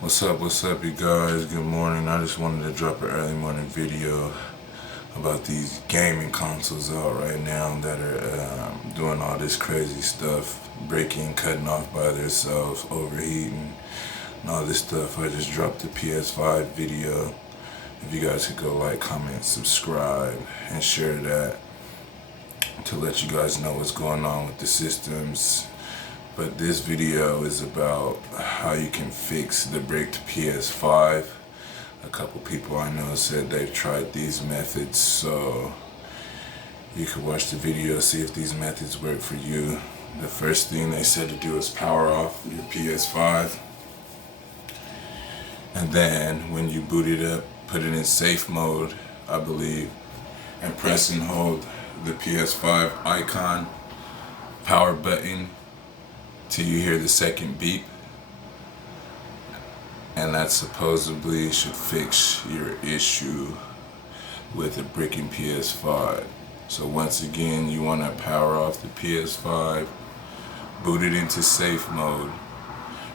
What's up, you guys? Good morning. I just wanted to drop an early morning video about these gaming consoles out right now that are doing all this crazy stuff, breaking, cutting off by themselves, overheating, and all this stuff. I just dropped the ps5 video. If you guys could go like, comment, subscribe, and share that to let you guys know what's going on with the systems. But this video is about how you can fix the bricked ps5. A couple people I know said they've tried these methods, so you can watch the video, see if these methods work for you. The first thing they said to do is power off your ps5, and then when you boot it up, put it in safe mode, I believe, and press and hold the ps5 icon power button till you hear the second beep, and that supposedly should fix your issue with a bricking ps5. So once again, you want to power off the ps5, boot it into safe mode,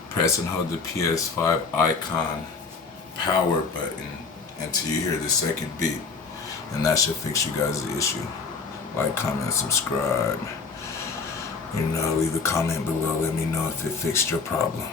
press and hold the ps5 icon power button until you hear the second beep, and that should fix you guys the issue. Like, comment, subscribe. Leave a comment below, let me know if it fixed your problem.